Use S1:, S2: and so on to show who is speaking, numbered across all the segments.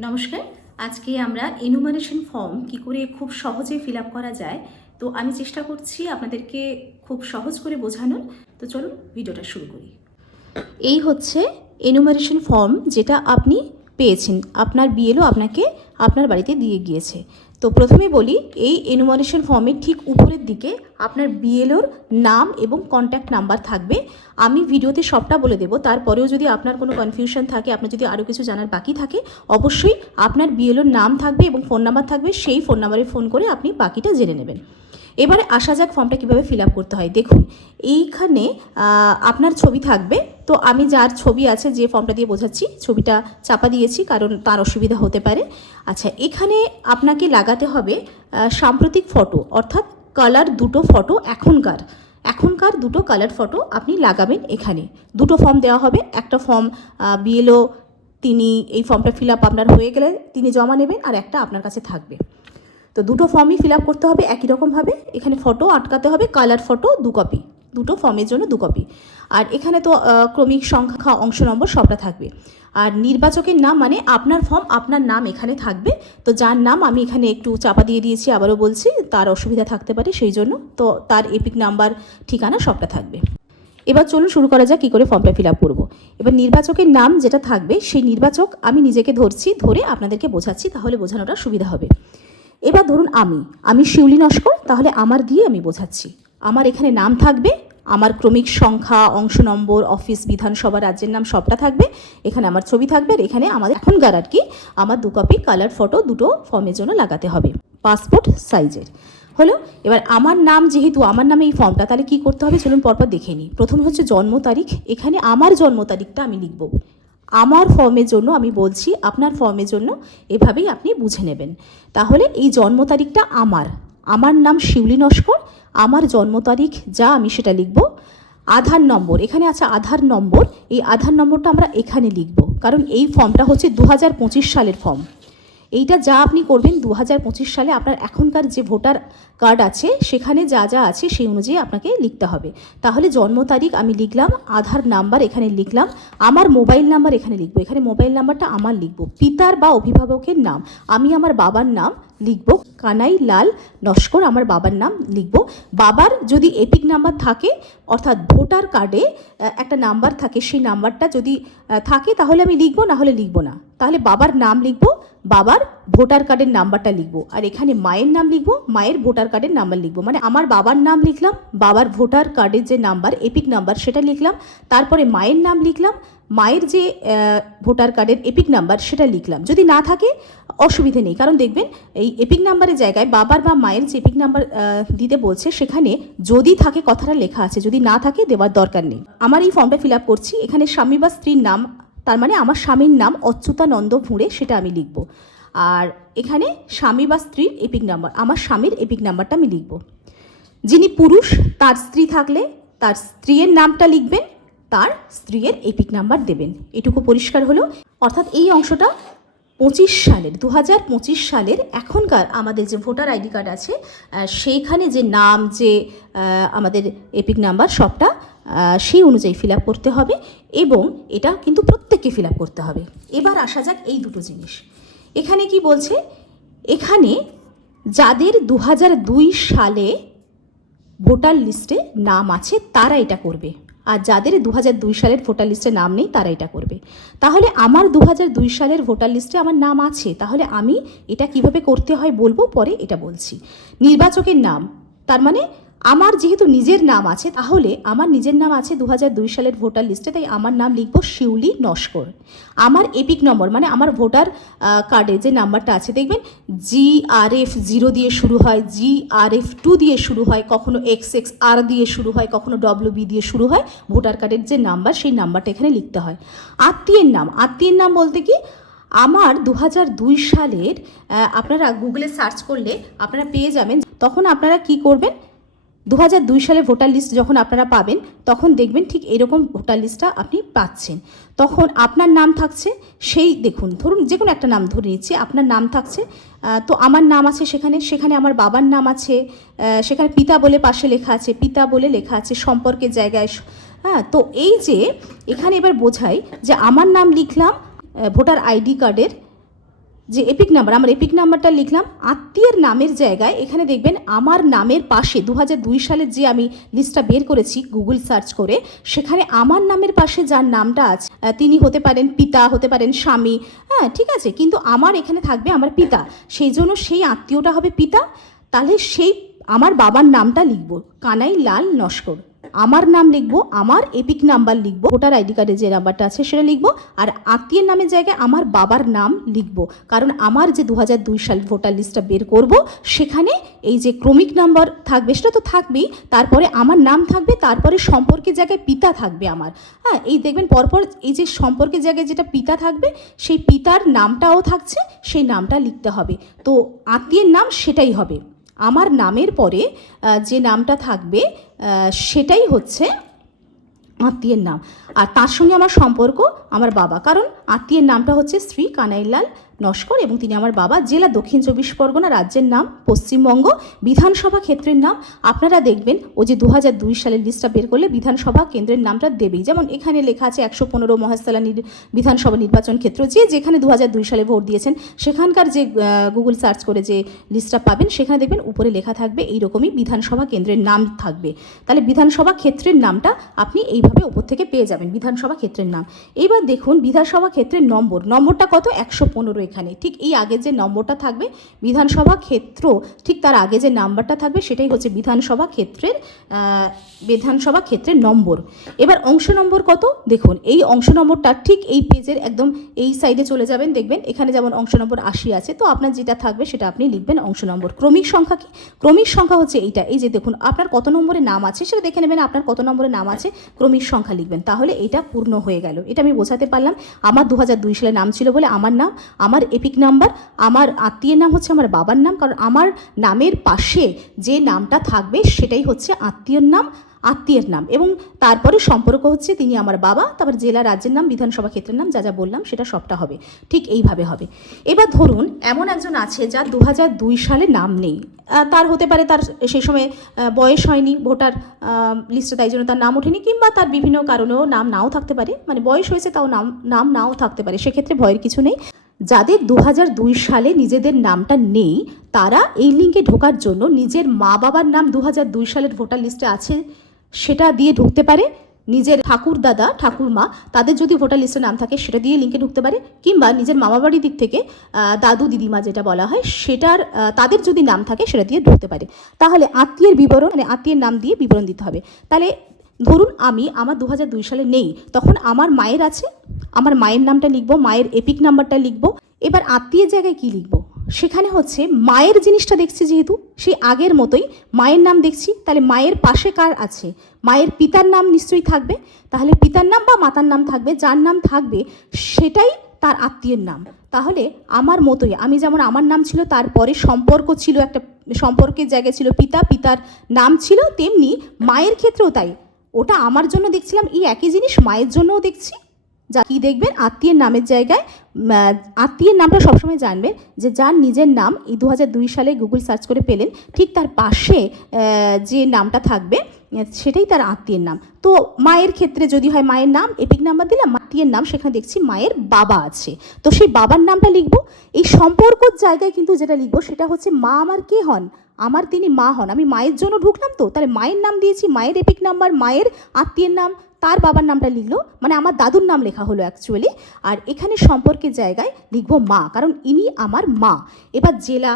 S1: নমস্কার, আজকে আমরা এনুমারেশন ফর্ম কি করে খুব সহজে ফিল করা যায়, তো আমি চেষ্টা করছি আপনাদেরকে খুব সহজ করে বোঝানোর। তো চলুন ভিডিওটা শুরু করি। এই হচ্ছে এনুমারেশন ফর্ম যেটা আপনি পেয়েছেন, আপনার বিএলও আপনাকে আপনার বাড়িতে দিয়ে গিয়েছে। তো প্রথমে বলি, এই এনুমারেশন ফর্মের ঠিক উপরের দিকে আপনার বিএলওর নাম এবং কন্ট্যাক্ট নাম্বার থাকবে। আমি ভিডিওতে সবটা বলে দেবো, তারপরেও যদি আপনার কোনো কনফিউশন থাকে, আপনার যদি আরও কিছু জানার বাকি থাকে, অবশ্যই আপনার বিএলওর নাম থাকবে এবং ফোন নাম্বার থাকবে, সেই ফোন নাম্বারে ফোন করে আপনি বাকিটা জেনে নেবেন। এবারে আসা যাক ফর্মটা কীভাবে ফিল আপ করতে হয়। দেখুন, এইখানে আপনার ছবি থাকবে। তো আমি যার ছবি আছে যে ফর্মটা দিয়ে বোঝাচ্ছি, ছবিটা চাপা দিয়েছি কারণ তার অসুবিধা হতে পারে। আচ্ছা এখানে আপনাকে লাগাতে হবে সাম্প্রতিক ফটো অর্থাৎ কালার দুটো ফটো এখনকার। এখনকার দুটো কালার ফটো আপনি লাগাবেন এখানে। দুটো ফর্ম দেওয়া হবে, একটা ফর্ম বিএলও তিনি এই ফর্মটা ফিল আপ আপনার হয়ে গেলে, তিনি জমা নেবেন আর একটা আপনার কাছে থাকবে। তো দুটো ফর্মই ফিল আপ করতে হবে একই রকমভাবে এখানে ফটো আটকাতে হবে কালার ফটো দু কপি দুটো ফর্মের জন্য দু কপি আর এখানে তো ক্রমিক সংখ্যা অংশ নম্বর সবটা থাকবে। আর নির্বাচকের নাম মানে আপনার ফর্ম আপনার নাম এখানে থাকবে। তো যার নাম আমি এখানে একটু চাপা দিয়ে দিয়েছি, আবারও বলছি, তার অসুবিধা থাকতে পারে সেই জন্য। তো তার এপিক নাম্বার ঠিকানা সবটা থাকবে। এবার চলুন শুরু করা যাক কী করে ফর্মটা ফিল আপ করব। এবার নির্বাচকের নাম যেটা থাকবে, সেই নির্বাচক আমি নিজেকে ধরছি, ধরে আপনাদেরকে বোঝাচ্ছি, তাহলে বোঝানোটা সুবিধা হবে। এবার ধরুন আমি আমি শিউলি নস্কর, তাহলে আমার দিয়ে আমি বোঝাচ্ছি। আমার এখানে নাম থাকবে, আমার ক্রমিক সংখ্যা, অংশ নম্বর, অফিস, বিধানসভা, রাজ্যের নাম সবটা থাকবে, এখানে আমার ছবি থাকবে, আর এখানে আমাদের এখনকার আর কি আমার দু কপি কালার ফটো দুটো ফর্মের জন্য লাগাতে হবে পাসপোর্ট সাইজের হলো, এবার আমার নাম যেহেতু, আমার নামে এই ফর্মটা তাহলে কি করতে হবে? চলুন পরপর দেখে নিই। প্রথমে হচ্ছে জন্ম তারিখ, এখানে আমার জন্ম তারিখটা আমি লিখব। আমার ফর্মের জন্য আমি বলছি, আপনার ফর্মের জন্য এভাবেই আপনি বুঝে নেবেন। তাহলে এই জন্ম তারিখটা আমার। আমার নাম শিউলি নস্কর, আমার জন্ম তারিখ যা আমি সেটা লিখব। আধার নম্বর, এখানে আছে আধার নম্বর, এই আধার নম্বরটা আমরা এখানে লিখব। কারণ এই ফর্মটা হচ্ছে দু হাজার পঁচিশ সালের ফর্ম। এইটা যা আপনি করবেন দু হাজার পঁচিশ সালে আপনার এখনকার যে ভোটার কার্ড আছে, সেখানে যা যা আছে সেই অনুযায়ী আপনাকে লিখতে হবে। তাহলে জন্ম তারিখ আমি লিখলাম, আধার নাম্বার এখানে লিখলাম, আমার মোবাইল নাম্বার এখানে লিখব। এখানে মোবাইল নাম্বারটা আমার লিখব। পিতার বা অভিভাবকের নাম। আমি আমার বাবার নাম লিখব, কানাই লাল নস্কর আমার বাবার নাম লিখব। বাবার যদি এপিক নাম্বার থাকে, অর্থাৎ ভোটার কার্ডে একটা নাম্বার থাকে, সেই নাম্বারটা যদি থাকে, তাহলে আমি লিখব, না হলে লিখব না। তাহলে বাবার নাম লিখব, বাবার ভোটার কার্ডের নাম্বারটা লিখব। আর এখানে মায়ের নাম লিখব, মায়ের ভোটার কার্ডের নাম্বার লিখব। মানে আমার বাবার নাম লিখলাম, বাবার ভোটার কার্ডের যে নাম্বার, এপিক নাম্বার, সেটা লিখলাম। তারপরে মায়ের নাম লিখলাম, মায়ের যে ভোটার কার্ডের এপিক নাম্বার, সেটা লিখলাম। যদি না থাকে অসুবিধে নেই। কারণ দেখবেন, এই এপিক নাম্বারের জায়গায় বাবার বা মায়ের যে এপিক নাম্বার দিতে বলছে, সেখানে যদি থাকে কথাটা লেখা আছে, যদি না থাকে দেওয়ার দরকার নেই। আমার এই ফর্মটা ফিল আপ করছি। এখানে স্বামী বা স্ত্রীর নাম, তার মানে আমার স্বামীর নাম অচ্যুতানন্দ ভুঁড়ে, সেটা আমি লিখব। আর এখানে স্বামী বা স্ত্রীর এপিক নাম্বার আমার স্বামীর এপিক নাম্বারটা আমি লিখব। যিনি পুরুষ, তার স্ত্রী থাকলে তার স্ত্রীর নামটা লিখবেন, তার স্ত্রীর এপিক নাম্বার দেবেন। এটুকু পরিষ্কার হলো। অর্থাৎ এই অংশটা পঁচিশ সালের দু হাজার পঁচিশ সালের এখনকার আমাদের যে ভোটার আইডি কার্ড আছে সেইখানে যে নাম, যে আমাদের এপিক নাম্বার সবটা সেই অনুযায়ী ফিল আপ করতে হবে এবং এটা কিন্তু প্রত্যেককে ফিল আপ করতে হবে। এবার আসা যাক এই দুটো জিনিস। এখানে কি বলছে? এখানে যাদের দু সালে ভোটার লিস্টে নাম আছে, তারা এটা করবে। আর যাদের দু সালের ভোটার লিস্টে নাম নেই, তারা এটা করবে। তাহলে আমার দু সালের ভোটার লিস্টে আমার নাম আছে, তাহলে আমি এটা কীভাবে করতে হয় বলব? পরে এটা বলছি। নির্বাচকের নাম, তার মানে আমার যেহেতু নিজের নাম আছে, তাহলে আমার নিজের নাম আছে দু সালের ভোটার লিস্টে, তাই আমার নাম লিখব শিউলি নস্কর। আমার এপিক নম্বর মানে আমার ভোটার কার্ডে যে নাম্বারটা আছে, দেখবেন জি আর এফ জিরো দিয়ে শুরু হয় জি আর এফ টু দিয়ে শুরু হয়, কখনো এক্স এক্স আর দিয়ে শুরু হয়, কখনো ডব্লিউ বি দিয়ে শুরু হয়, ভোটার কার্ডের যে নাম্বার, সেই নাম্বারটা এখানে লিখতে হয়। আত্মীয়ের নাম আত্মীয়ের নাম বলতে কি? আমার দু দুই সালের আপনারা গুগলে সার্চ করলে আপনারা পেয়ে যাবেন, তখন আপনারা কি করবেন? দু দুই সালে ভোটার লিস্ট যখন আপনারা পাবেন, তখন দেখবেন ঠিক এরকম ভোটার লিস্টটা আপনি পাচ্ছেন। তখন আপনার নাম থাকছে, সেই দেখুন, ধরুন যে কোনো একটা নাম ধরে নিচ্ছি, আপনার নাম থাকছে তো আমার নাম আছে সেখানে সেখানে আমার বাবার নাম আছে সেখানে পিতা বলে পাশে লেখা আছে, পিতা বলে লেখা আছে, সম্পর্কের জায়গায় হ্যাঁ তো এই যে, এখানে এবার বোঝাই যে আমার নাম লিখলাম ভোটার আইডি কার্ডের যে এপিক নাম্বার আমার এপিক নাম্বারটা লিখলাম, আত্মীয়ের নামের জায়গায় এখানে দেখবেন আমার নামের পাশে দু সালের যে আমি লিস্টটা বের করেছি গুগল সার্চ করে, সেখানে আমার নামের পাশে যার নামটা আছে তিনি হতে পারেন পিতা, হতে পারেন স্বামী হ্যাঁ ঠিক আছে, কিন্তু আমার এখানে থাকবে আমার পিতা, সেই জন্য সেই আত্মীয়টা হবে পিতা, তাহলে সেই, আমার বাবার নামটা লিখব, কানাই লাল নস্কর। আমার নাম লিখব, আমার এপিক নাম্বার লিখব, ভোটার আইডি কার্ডে যে নাম্বারটা আছে সেটা লিখব, আর আত্মীয়ের নামের জায়গায় আমার বাবার নাম লিখব। কারণ আমার যে দু সাল ভোটার লিস্টটা বের করব, সেখানে এই যে ক্রমিক নাম্বার থাকবে, সেটা তো থাকবেই, তারপরে আমার নাম থাকবে, তারপরে সম্পর্কের জায়গায় পিতা থাকবে আমার। হ্যাঁ এই দেখবেন পরপর এই যে সম্পর্কের জায়গায় যেটা পিতা থাকবে, সেই পিতার নামটাও থাকছে, সেই নামটা লিখতে হবে। তো আত্মীয়ের নাম সেটাই হবে। আমার নামের পরে যে নামটা থাকবে সেটাই হচ্ছে আত্মীয়ের নাম। আর তার সঙ্গে আমার সম্পর্ক আমার বাবা। কারণ আত্মীয়ের নামটা হচ্ছে শ্রী কানাইলাল নস্কর এবং তিনি আমার বাবা। জেলা দক্ষিণ চব্বিশ পরগনা রাজ্যের নাম, পশ্চিমবঙ্গ, বিধানসভা ক্ষেত্রের নাম। আপনারা দেখবেন ও যে দু সালের লিস্টটা বের করলে বিধানসভা কেন্দ্রের নামটা দেবেই। যেমন এখানে লেখা আছে একশো পনেরো মহাস্তলা বিধানসভা নির্বাচন ক্ষেত্র। যে যেখানে দু সালে ভোট দিয়েছেন, সেখানকার যে গুগল সার্চ করে যে লিস্টটা পাবেন, সেখানে দেখবেন উপরে লেখা থাকবে এইরকমই বিধানসভা কেন্দ্রের নাম থাকবে। তাহলে বিধানসভা ক্ষেত্রের নামটা আপনি এইভাবে উপর থেকে পেয়ে যাবেন, বিধানসভা ক্ষেত্রের নাম। এবার দেখুন বিধানসভা ক্ষেত্রের নম্বর। নম্বরটা কত? একশো পনেরো এখানে। ঠিক এই আগে যে নম্বরটা থাকবে, বিধানসভা ক্ষেত্র, ঠিক তার আগে যে নাম্বারটা থাকবে সেটাই হচ্ছে বিধানসভা ক্ষেত্রের বিধানসভা ক্ষেত্রের নম্বর। এবার অংশ নম্বর কত? দেখুন, এই অংশ নম্বরটা ঠিক এই পেজের একদম এই সাইডে চলে যাবেন, দেখবেন এখানে যেমন অংশ নম্বর আশি আছে, তো আপনার যেটা থাকবে সেটা আপনি লিখবেন অংশ নম্বর। ক্রমিক সংখ্যা কি? ক্রমিক সংখ্যা হচ্ছে এইটা, এই যে দেখুন, আপনার কত নম্বরে নাম আছে সেটা দেখে নেবেন, আপনার কত নম্বরে নাম আছে, ক্রমিক সংখ্যা লিখবেন, তাহলে এটা পূর্ণ হয়ে গেল। এটা আমি বোঝাতে পারলাম, আমার দু সালে নাম ছিল বলে আমার নাম, আমার এপিক নাম্বার আমার আত্মীয়ের নাম হচ্ছে আমার বাবার নাম, কারণ আমার নামের পাশে যে নামটা থাকবে সেটাই হচ্ছে আত্মীয়র নাম, আত্মীয়ের নাম। এবং তারপরে সম্পর্ক হচ্ছে তিনি আমার বাবা, তারপর জেলা রাজ্যের নাম, বিধানসভা ক্ষেত্রের নাম, যা যা বললাম সেটা সবটা হবে। ঠিক এইভাবে হবে। এবার ধরুন, এমন একজন আছে যার দু দুই সালে নাম নেই। তার হতে পারে তার সেই সময় বয়স হয়নি, ভোটার লিস্টে তাই জন্য তার নাম ওঠেনি, কিংবা তার বিভিন্ন কারণেও নাম নাও থাকতে পারে। মানে বয়স হয়েছে তাও নাম নাম নাও থাকতে পারে। সেক্ষেত্রে ভয়ের কিছু নেই। যাদের দু সালে নিজেদের নামটা নেই, তারা এই লিঙ্কে ঢোকার জন্য নিজের মা বাবার নাম দু সালের ভোটার লিস্টে আছে, সেটা দিয়ে ঢুকতে পারে। নিজের ঠাকুর দাদা ঠাকুরমা, তাদের যদি ভোটার লিস্টে নাম থাকে, সেটা দিয়ে লিঙ্কে ঢুকতে পারে। কিংবা নিজের মামা বাড়ির দিক থেকে দাদু, দিদিমা যেটা বলা হয়, সেটার তাদের যদি নাম থাকে, সেটা দিয়ে ঢুকতে পারে। তাহলে আত্মীয়ের বিবরণ মানে আত্মীয়ের নাম দিয়ে বিবরণ দিতে হবে। তাহলে ধরুন আমি আমার দু সালে নেই, তখন আমার মায়ের আছে আমার মায়ের নামটা লিখব, মায়ের এপিক নাম্বারটা লিখব। এবার আত্মীয়ের জায়গায় কি লিখব? সেখানে হচ্ছে মায়ের জিনিসটা দেখছি যেহেতু, সেই আগের মতোই মায়ের নাম দেখছি। তাহলে মায়ের পাশে কার আছে? মায়ের পিতার নাম নিশ্চয়ই থাকবে। তাহলে পিতার নাম বা মাতার নাম থাকবে, যার নাম থাকবে সেটাই তার আত্মীয়ের নাম। তাহলে আমার মতোই, আমি যেমন আমার নাম ছিল, তারপরে সম্পর্ক ছিল, একটা সম্পর্কের জায়গায় ছিল পিতা, পিতার নাম ছিল, তেমনি মায়ের ক্ষেত্রেও তাই। ওটা আমার জন্য দেখছিলাম, এই একই জিনিস মায়ের জন্যও দেখছি যা কি দেখবেন? আত্মীয়ের নামের জায়গায় আত্মীয়ের নামটা সবসময় জানবেন যে যার নিজের নাম এই দু সালে গুগল সার্চ করে পেলেন। ঠিক তার পাশে যে নামটা থাকবে, সেটাই তার আত্মীয়ের নাম। তো মায়ের ক্ষেত্রে যদি হয় মায়ের নাম, এপিক নাম্বার দিলাম আত্মীয়ের নাম, সেখানে দেখছি মায়ের বাবা আছে। তো সেই বাবার নামটা লিখব। এই সম্পর্কর জায়গায় কিন্তু যেটা লিখব, সেটা হচ্ছে মা আমার কে হন? আমার তিনি মা হন। আমি মায়ের জন্য ঢুকলাম তো, তাহলে মায়ের নাম দিয়েছি, মায়ের এপিক নাম্বার, মায়ের আত্মীয়ের নাম, তার বাবার নামটা লিখলো। মানে আমার দাদুর নাম লেখা হলো অ্যাকচুয়ালি আর এখানে সম্পর্কের জায়গায় লিখব মা, কারণ ইনি আমার মা। এবার জেলা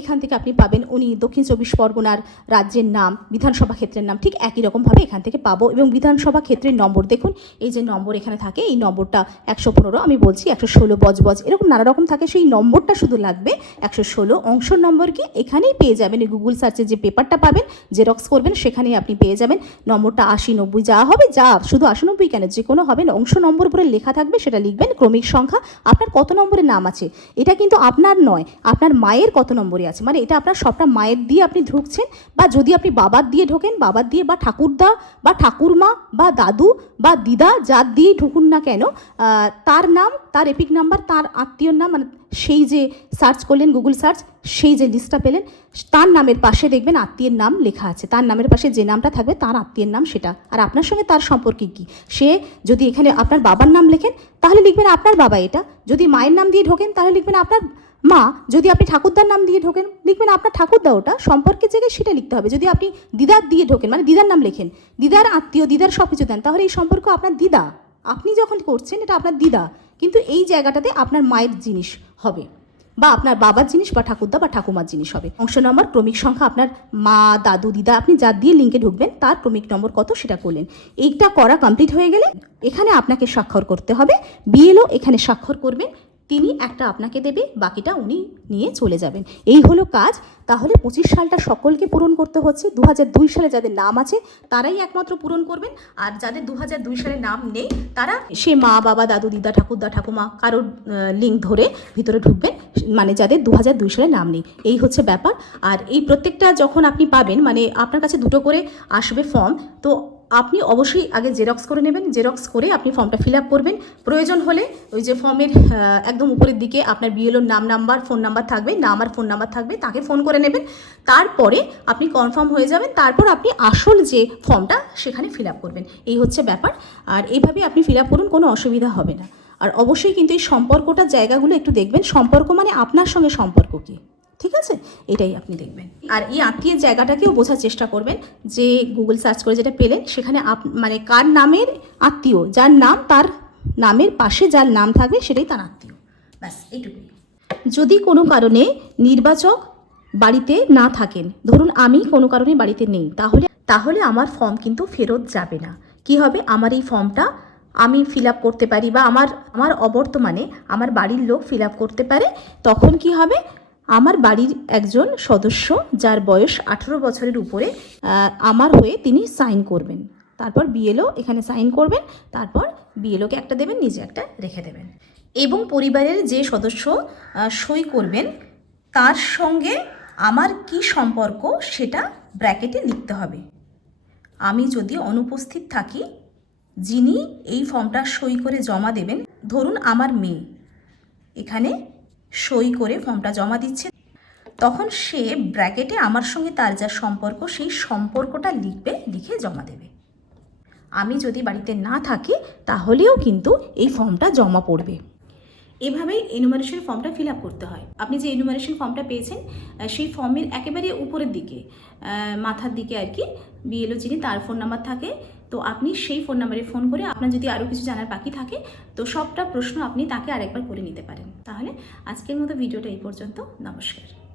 S1: এখান থেকে আপনি পাবেন, উনি দক্ষিণ চব্বিশ পরগনার রাজ্যের নাম, বিধানসভা ক্ষেত্রের নাম, ঠিক একই রকমভাবে এখান থেকে পাবো। এবং বিধানসভা ক্ষেত্রের নম্বর দেখুন। এই যে নম্বর এখানে থাকে, এই নম্বরটা একশো পনেরো, আমি বলছি একশো ষোলো বজবজ এরকম নানা রকম থাকে, সেই নম্বরটা শুধু লাগবে একশো ষোলো। অংশ নম্বর কি? এখানেই পেয়ে যাবেন, এই গুগল সার্চে যে পেপারটা পাবেন জেরক্স করবেন, সেখানেই আপনি পেয়ে যাবেন। নম্বরটা আশি নব্বই, যা হবে, যা, শুধু আশি নব্বই কেন? যে কোনো হবে অংশ নম্বর উপরে লেখা থাকবে, সেটা লিখবেন, ক্রমিক সংখ্যা, আপনার কত নম্বরে নাম আছে? এটা কিন্তু আপনার নয়, আপনার মায়ের কত নম্বরে আছে? মানে এটা আপনার সবটা মায়ের দিয়ে আপনি ঢুকছেন, বা যদি আপনি বাবার দিয়ে ঢোকেন, বাবার দিয়ে বা ঠাকুরদা বা ঠাকুরমা বা দাদু বা দিদা যার দিয়েই ঠুকুন না কেন তার নাম তার এপিক নাম্বার তার আত্মীয়র নাম মানে সেই যে সার্চ করলেন গুগল সার্চ সেই যে লিস্টটা পেলেন, তার নামের পাশে দেখবেন আত্মীয়ের নাম লেখা আছে। তার নামের পাশে যে নামটা থাকবে, তার আত্মীয়ের নাম সেটা। আর আপনার সঙ্গে তার সম্পর্কে কি? সে যদি এখানে আপনার বাবার নাম লেখেন, তাহলে লিখবেন আপনার বাবা এটা। যদি মায়ের নাম দিয়ে ঢোকেন, তাহলে লিখবেন আপনার মা। যদি আপনি ঠাকুরদার নাম দিয়ে ঢোকেন, লিখবেন আপনার ঠাকুরদা ওটা। সম্পর্কের জায়গায় সেটা লিখতে হবে। যদি আপনি দিদার দিয়ে ঢোকেন মানে দিদার নাম লেখেন, দিদার আত্মীয়, দিদার সব কিছু দেন, তাহলে এই সম্পর্ক আপনার দিদা। আপনি যখন করছেন, এটা আপনার দিদা। কিন্তু এই জায়গাটাতে আপনার মায়ের জিনিস হবে বা আপনার বাবার জিনিস বা ঠাকুরদা বা ঠাকুমার জিনিস হবে। অংশ নম্বর, ক্রমিক সংখ্যা, আপনার মা, দাদু, দিদা, আপনি যা দিয়ে লিঙ্কে ঢুকবেন তার ক্রমিক নম্বর কত সেটা করলেন। এইটা করা কমপ্লিট হয়ে গেলে এখানে আপনাকে স্বাক্ষর করতে হবে। বিএলও এখানে স্বাক্ষর করবেন। তিনি একটা আপনাকে দেবে, বাকিটা উনি নিয়ে চলে যাবেন। এই হলো কাজ। তাহলে পঁচিশ সালটা সকলকে পূরণ করতে হচ্ছে। দু দুই সালে যাদের নাম আছে, তারাই একমাত্র পূরণ করবেন। আর যাদের দু দুই সালে নাম নেই, তারা সে মা, বাবা, দাদু, দিদা, ঠাকুরদা, ঠাকুমা কারোর লিঙ্ক ধরে ভিতরে ঢুকবেন। মানে যাদের দু দুই সালে নাম নেই। এই হচ্ছে ব্যাপার। আর এই প্রত্যেকটা যখন আপনি পাবেন মানে আপনার কাছে দুটো করে আসবে ফর্ম তো আপনি অবশ্যই আগে জেরক্স করে নেবেন জেরক্স করে আপনি ফর্মটা ফিল আপ করবেন। প্রয়োজন হলে ওই যে ফর্মের একদম উপরের দিকে আপনার বিএলওর নাম, নাম্বার, ফোন নাম্বার থাকবে, নাম আর ফোন নাম্বার থাকবে, তাকে ফোন করে নেবেন। তারপরে আপনি কনফার্ম হয়ে যাবেন, তারপর আপনি আসল যে ফর্মটা সেখানে ফিল আপ করবেন। এই হচ্ছে ব্যাপার। আর এইভাবে আপনি ফিল আপ করুন, কোনো অসুবিধা হবে না। আর অবশ্যই কিন্তু এই সম্পর্কটার জায়গাগুলো একটু দেখবেন। সম্পর্ক মানে আপনার সঙ্গে সম্পর্ক কী? ঠিক আছে? এটাই আপনি দেখবেন। আর এই আত্মীয়ের জায়গাটাকেও বোঝার চেষ্টা করবেন যে গুগল সার্চ করে যেটা পেলেন, সেখানে আপ মানে কার নামের আত্মীয়, যার নাম তার নামের পাশে যার নাম থাকবে সেটাই তার আত্মীয়। ব্যাস, এইটুকুই। যদি কোনো কারণে নির্বাচক বাড়িতে না থাকেন, ধরুন আমি কোনো কারণে বাড়িতে নেই, তাহলে তাহলে আমার ফর্ম কিন্তু ফেরত যাবে না। কি হবে? আমার এই ফর্মটা আমি ফিল আপ করতে পারি বা আমার আমার অবর্তমানে আমার বাড়ির লোক ফিল আপ করতে পারে, তখন কি হবে? আমার বাড়ির একজন সদস্য যার বয়স আঠেরো বছরের উপরে আমার হয়ে তিনি সাইন করবেন। তারপর বিএলও এখানে সাইন করবেন, তারপর বিএলওকে একটা দেবেন, নিজে একটা রেখে দেবেন। এবং পরিবারের যে সদস্য সই করবেন, তার সঙ্গে আমার কি সম্পর্ক সেটা ব্র্যাকেটে লিখতে হবে। আমি যদি অনুপস্থিত থাকি, যিনি এই ফর্মটা সই করে জমা দেবেন, ধরুন আমার মেয়ে। এখানে সই করে ফর্মটা জমা দিচ্ছে। তখন সে ব্র্যাকেটে আমার সঙ্গে তার যা সম্পর্ক, সেই সম্পর্কটা লিখবে, লিখে জমা দেবে। আমি যদি বাড়িতে না থাকি, তাহলেও কিন্তু এই ফর্মটা জমা পড়বে। এভাবেই এনুমারেশন ফর্মটা ফিল আপ করতে হয়। আপনি যে এনুমারেশন ফর্মটা পেয়েছেন সেই ফর্মের একেবারে উপরের দিকে মাথার দিকে আর কি বিএলও যিনি তার ফোন নাম্বার থাকে তো আপনি সেই ফোন নাম্বারে ফোন করে আপনার যদি আরও কিছু জানার বাকি থাকে, তো সবটা প্রশ্ন আপনি তাকে আরেকবার করে নিতে পারেন। তাহলে আজকের মতো ভিডিওটা এই পর্যন্ত। নমস্কার।